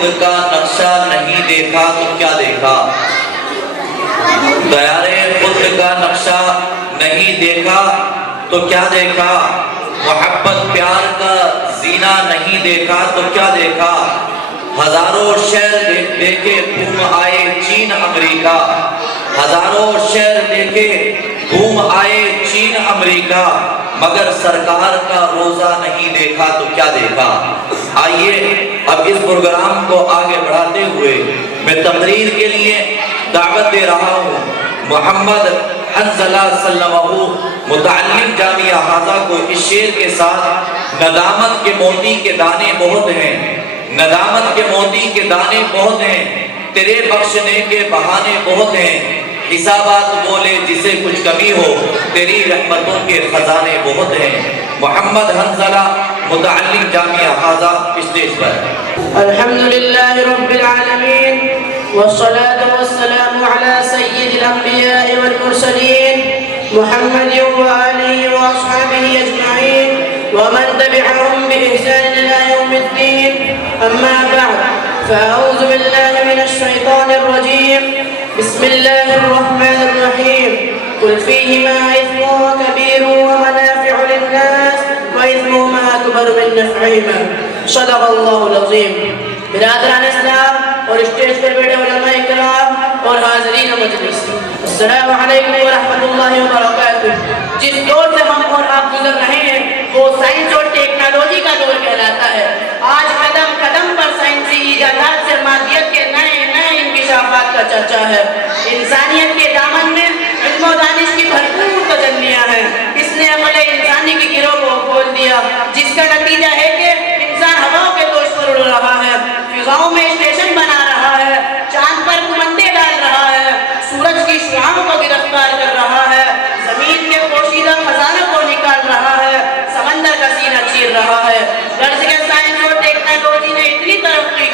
خود کا نقشہ نہیں دیکھا تو کیا دیکھا؟ دیارے خود کا نقشہ نہیں دیکھا تو کیا دیکھا؟ محبت پیار کا زینہ نہیں دیکھا تو کیا دیکھا؟ ہزاروں شہر دیکھے گھوم آئے چین امریکہ، ہزاروں شہر دیکھے گھوم آئے چین امریکہ، مگر سرکار کا روزہ نہیں دیکھا تو کیا دیکھا؟ آئیے اب اس پروگرام کو آگے بڑھاتے ہوئے میں تقریر کے لیے دعوت دے رہا ہوں محمد حنظلہ صلی اللہ علیہ وسلم متعلم جامعہ حاضہ کو اس شعر کے ساتھ ندامت کے موتی کے دانے بہت ہیں، ندامت کے موتی کے دانے بہت ہیں، تیرے بخشنے کے بہانے بہت ہیں، حسابات بولے جسے کچھ کمی ہو، تیری رحمتوں کے خزانے بہت ہیں۔ محمد حنظلہ متعلم جامعہ حاضہ اسٹیج پر۔ الحمدللہ رب العالمین والصلاة والسلام على سید الانبیاء والمرسلین محمد وآلہ واصحابہ اجمعین ومن تبعهم بإحسان إلى يوم الدين، أما بعد فأعوذ بالله من الشيطان الرجيم، بسم الله الرحمن الرحيم، قل فيهما إثم كبير ومنافع للناس وإثمهما أكبر من نفعهما، صدق الله العظيم۔ برادران اسلام اور اسٹیج پر بیٹھے علماء اکرام اور حاضرین مجلس، السلام علیکم ورحمۃ اللہ وبرکاتہ۔ جس دور سے ہم اور آپ گزر رہے ہیں وہ سائنس اور ٹیکنالوجی کا دور کہلاتا ہے۔ آج قدم قدم پر سائنسی ایجادات سے مادیت کے نئے نئے انکشافات کا چرچا ہے۔ انسانیت کے دامن میں علم و دانش کی بھرپور تجلیاں ہیں۔ اس نے عقل انسانی کی گروہ کو کھول دیا، جس کا نتیجہ ہے کہ انسان ہواؤں کے دوش پر اڑ رہا ہے، فضاؤں میں اسٹیشن بنا رہا ہے، چاند پر کمندے ڈال رہا ہے، سورج کی شعاعوں کو گرفتار کر رہا ہے، زمین کے پوشیدہ خزانوں کو نکال رہا ہے، سمندر کا سینہ چیر رہا ہے۔ غرض کے سائنس اور ٹیکنالوجی نے اتنی ترقی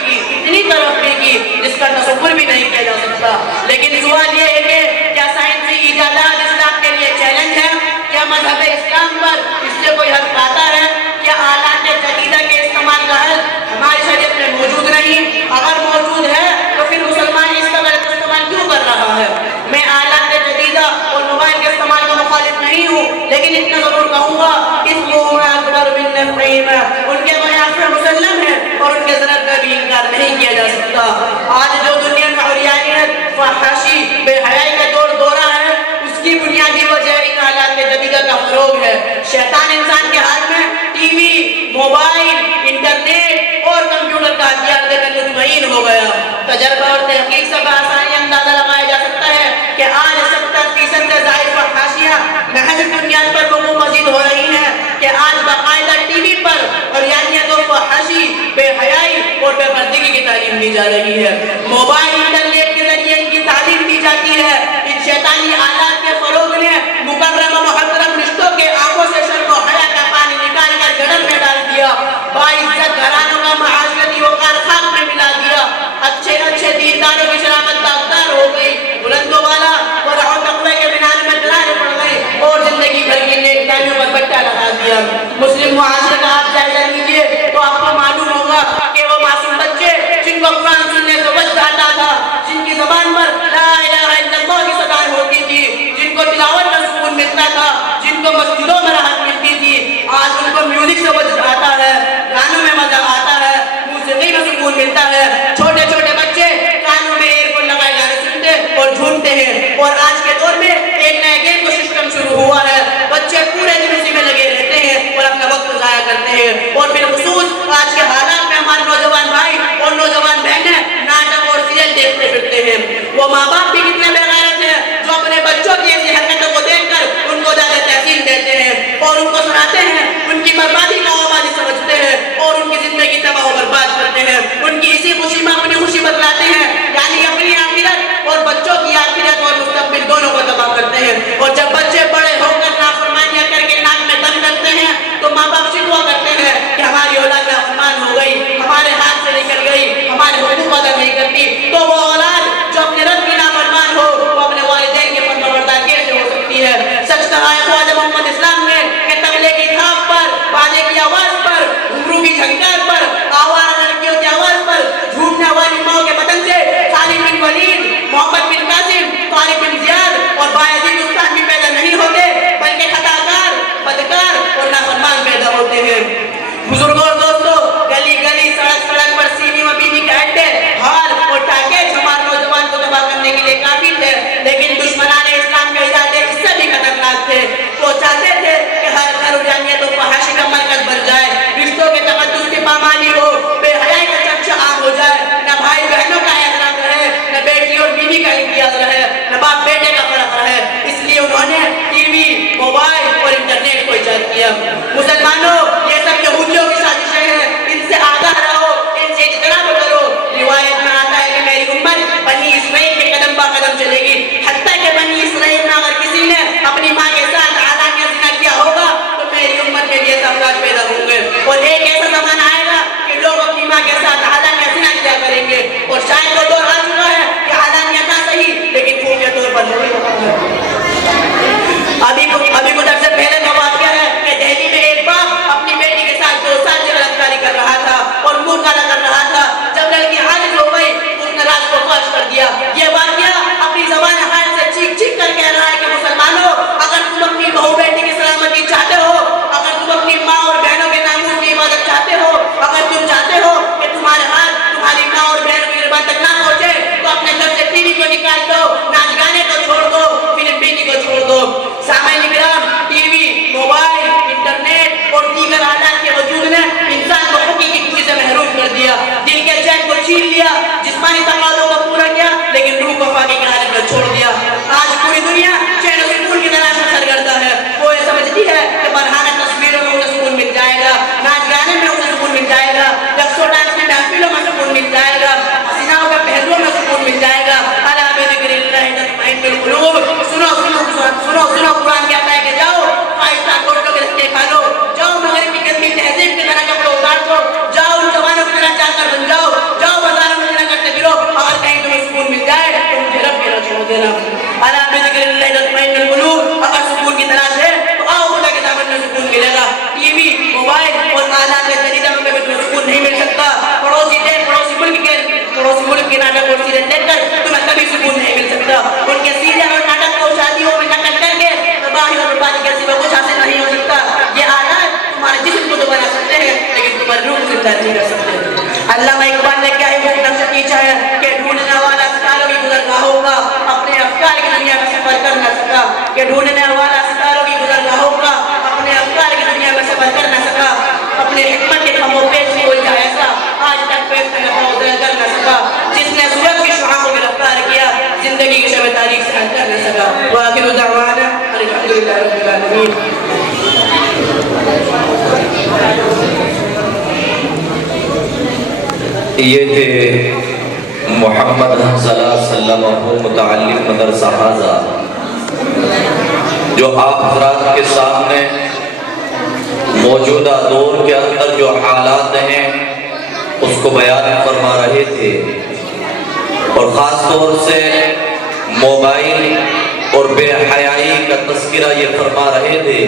کی جس کا تصور بھی نہیں کیا جا سکتا۔ لیکن سوال یہ ہے کہ کیا سائنسی ایجادات اسلام کے لیے چیلنج ہے؟ کیا مذہب اسلام پر اس سے کوئی حل پاتا ہے؟ کیا آلات جدیدہ کے استعمال کا حل ہماری شریعت میں موجود نہیں؟ اگر موجود ہے تو پھر مسلمان اس کا غلط استعمال کیوں کر رہا ہے؟ میں آلات جدیدہ اور موبائل کے استعمال کا مخالف نہیں ہوں، لیکن اتنا ضرور کہوں گا اثمہما اکبر من نفعہما، ان کے منافع مسلم ہیں اور ان کے ضرر کا بھی انکار نہیں کیا جا سکتا۔ آج جو دنیا میں عریانیت، فحاشی، بے حیائی کا دورہ ہے، اس کی بنیادی وجہ ان آلات جدیدہ کا فروغ ہے۔ شیطان انسان کے ہاتھ میں ٹی وی، موبائل، انٹرنیٹ اور کمپیوٹر کا ہتھیار دے کر مطمئن ہو گیا۔ تجربہ اور تحقیق سے بآسانی اندازہ لگایا جا سکتا ہے کہ آج 70% سے زائد فحاشیاں محض بنیاد پر لوگوں مزید ہو رہی ہیں کہ آج باقاعدہ ٹی وی پر عریانیت اور فحاشی، بے حیائی اور بے پردگی کی تعلیم دی جا رہی ہے۔ موبائل انٹرنیٹ کے ذریعے ان کی تعلیم دی جاتی ہے۔ ان شیطانی آلات کے فروغ نے مکرم و محترم رشتوں کے آنکھوں سے شرم و حیا کا پانی نکال کر گٹر میں ڈال دیا، باعزت گھرانوں کا معاشرتی وقار خاک میں ملا دیا، اچھے دینداروں کی شرافت داغدار ہو گئی، بلند و بالا ورع و تقوی کے مینار میں دراڑیں پڑ گئی اور زندگی بھر کی نیکیوں پر پٹا لگا دیا۔ مسلم معاشرے کا آپ جائزہ لیجیے تو آپ کو معلوم ہوگا کہ وہ معصوم بچے جن کو قرآن سننے سے وجد آتا تھا، جن کی زبان پر لا الہ الا اللہ کی صدائیں ہوتی تھی، جن کو تلاوت کا سکون ملتا تھا، جن کو مسجدوں میں راحت ملتی تھی، آج ان کو میوزک سے وجد آتا ہے، گانوں میں مزہ آتا ہے، موسیقی میں سکون ملتا ہے۔ چھوٹے چھوٹے بچے کانوں میں ایئر فون لگائے گانے سنتے اور جھومتے ہیں، اور آج کے دور میں ایک نئے گیم کا سسٹم شروع ہوا ہے۔ بچے پورے دن اسی میں لگے رہتے ہیں اور سکتا. پڑوسی ملک کے ناٹک اور سیریل دیکھ کر تمہیں کبھی سکون نہیں مل سکتا. ان کے سیریل اور ناٹک کو شادیوں میں نقل کر کے تباہی اور بربادی کے سوا کچھ حاصل نہیں ہو سکتا. یہ آلات تمہارے جسم کو تو بنا سکتے ہیں لیکن تمہاری روح زندہ نہیں کر سکتے. علامہ اقبال نے کیا ہی وہ نقش کھینچا ہے کہ ڈھونڈنے والا ستاروں کی گزرگاہوں کا اپنے افکار کی دنیا میں سفر کر نہ سکا. کہ ڈھونڈنے والا ستاروں کی گزرگاہوں کا اپنے افکار کی دنیا میں سفر کر نہ سکا. اپنے حکمت کے خم و پیش میں کوئی ایسا آج تک پیش کر نہ سکا جس نے سورج کی شعاع کو گرفتار کیا زندگی کی شب تاریخ سے ہٹ کر نہ سکا. وآخر دعوانا الحمدللہ رب العالمین. یہ تھے محمد صلی اللہ علیہ وسلم متعلق مدرسہ حاضہ جو آپ حضرات کے سامنے موجودہ دور کے اندر جو حالات ہیں اس کو بیان فرما رہے تھے اور خاص طور سے موبائل اور بے حیائی کا تذکرہ یہ فرما رہے تھے